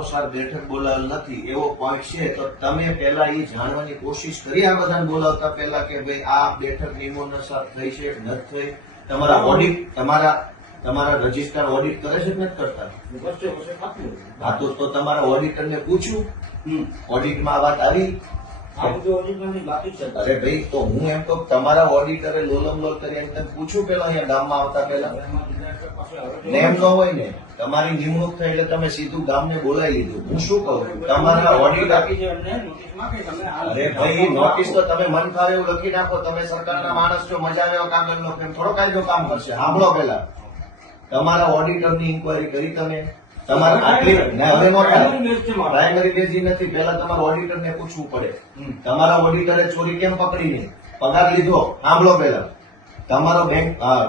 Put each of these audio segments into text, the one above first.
નિયમાનુસાર બેઠક બોલાવેલ નથી. એવો પોઈન્ટ છે. તો તમે પહેલા એ જાણવાની કોશિશ કરી આ બધાને બોલાવતા પહેલા કે ભાઈ આ બેઠક નિયમાનુસાર થઈ છે નથી થઈ? તમારા ઓડિટ તમારા તમારા રજિસ્ટર ઓડિટ કરે છે કે નથી કરતા? હા તો તમારા ઓડિટરને પૂછ્યું. ઓડિટમાં આ વાત આવી. અરે ભાઈ, તો હું એમ તો તમારા ઓડિટરે લોલમ લોલ કરી એમ પેલા અહીંયા ગામમાં આવતા પેલા? હવે ને હોય ને, તમારી નિમણૂક થઈ એટલે તમે સીધું ગામને બોલાવી લીધું. હું શું કહું? તમારા ઓડિટ અરે ભાઈ નોટિસ તો તમે મન ફાવે એવું લખી નાખો. તમે સરકારના માણસ છો, મજા આવે કાગળ નો થોડો કાયદો કામ કરશે. સાંભળો પેલા. તમારા ઓડિટરની ઇન્કવાયરી કરી તમે. તમારા આટલી હવે નો થાય. પ્રાઇમરી બેઝી નથી પેલા તમારે ઓડિટર ને પૂછવું પડે. તમારા ઓડિટરે ચોરી કેમ પકડીને પગાર લીધો? સાંભળો પેલા તમારો બેંક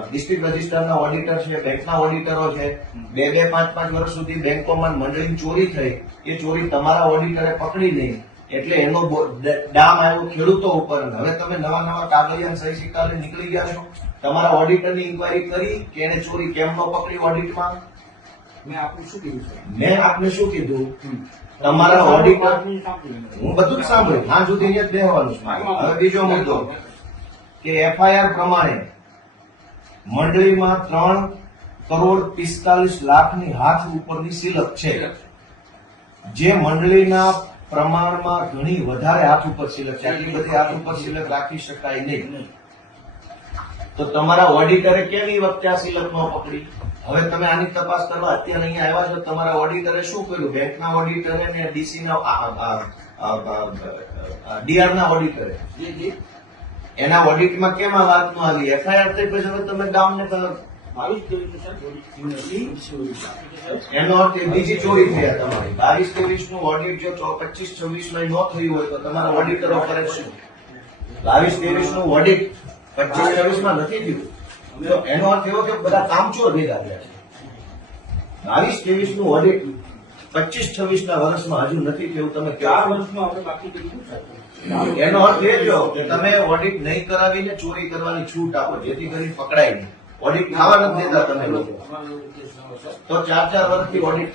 ડિસ્ટ્રિક્ટ રજિસ્ટરના ઓડિટર છે બેંકના ઓડિટરો છે. બે બે પાંચ પાંચ વર્ષ સુધી બેંકોમાં મંડળી ચોરી થઈ. એ ચોરી તમારા ઓડિટરે પકડી નહીં એટલે એનો ડામ આવ્યો ખેડૂતો ઉપર. હવે તમે નવા નવા કાગળિયા સહી સિક્કા નીકળી ગયા છો. તમારા ઓડિટરની ઇન્કવાયરી કરી કે એને ચોરી કેમ ન પકડી ઓડિટમાં મેં આપણું શું કીધું મેં આપને શું કીધું? તમારા ઓડિટર હું બધું જ સાંભળ્યું. હા સુધી અહીંયા જ બેહવાનું છે હવે બીજો મુદ્દો કે એફઆઈઆર પ્રમાણે મંડળીમાં ત્રણ કરોડ પિસ્તાલીસ લાખની હાથ ઉપરની સિલક છે. જે મંડળીના પ્રમાણમાં ઘણી વધારે હાથ ઉપર સિલક છે. આટલી બધી હાથ ઉપર સિલક રાખી શકાય નહીં. તો તમારા ઓડિટરે કેવી વખતે આ સિલક ન પકડી? હવે તમે આની તપાસ કરવા અત્યારે અહીંયા આવ્યા છો તમારા ઓડિટરે શું કર્યું? બેંકના ઓડિટરે ને ડીસી ના ડીઆર ના ઓડિટરે. એના ઓડિટમાં કેમ આ વાતનું આવી એફઆઈઆર થઈ પછી હવે તમે. બાકી છે. એનો અર્થ બીજી ચોરી થયા તમારી. બાવીસ ત્રેવીસનું ઓડિટ જો પચીસ છવ્વીસમાં ન થયું હોય તો તમારા ઓડિટરો કરે શું? બાવીસ ત્રેવીસનું ઓડિટ પચીસ છવ્વીસમાં નથી થયું? તો એનો અર્થ એવો કે બધા કામચોર ભેગા થયા છે? બાવીસ ત્રેવીસનું ઓડિટ પચીસ છવ્વીસ ના વર્ષમાં હજુ નથી થયું તમે ચાર વર્ષમાં આપણે બાકી એનો અર્થ એ જો કે તમે ઓડિટ નહીં કરાવીને ચોરી કરવાની છૂટ આપો જેથી કરી પકડાય નહીં. ઓડિટ થવા નથી દેતા તમે લોકો. તો ચાર ચાર વર્ષથી ઓડિટ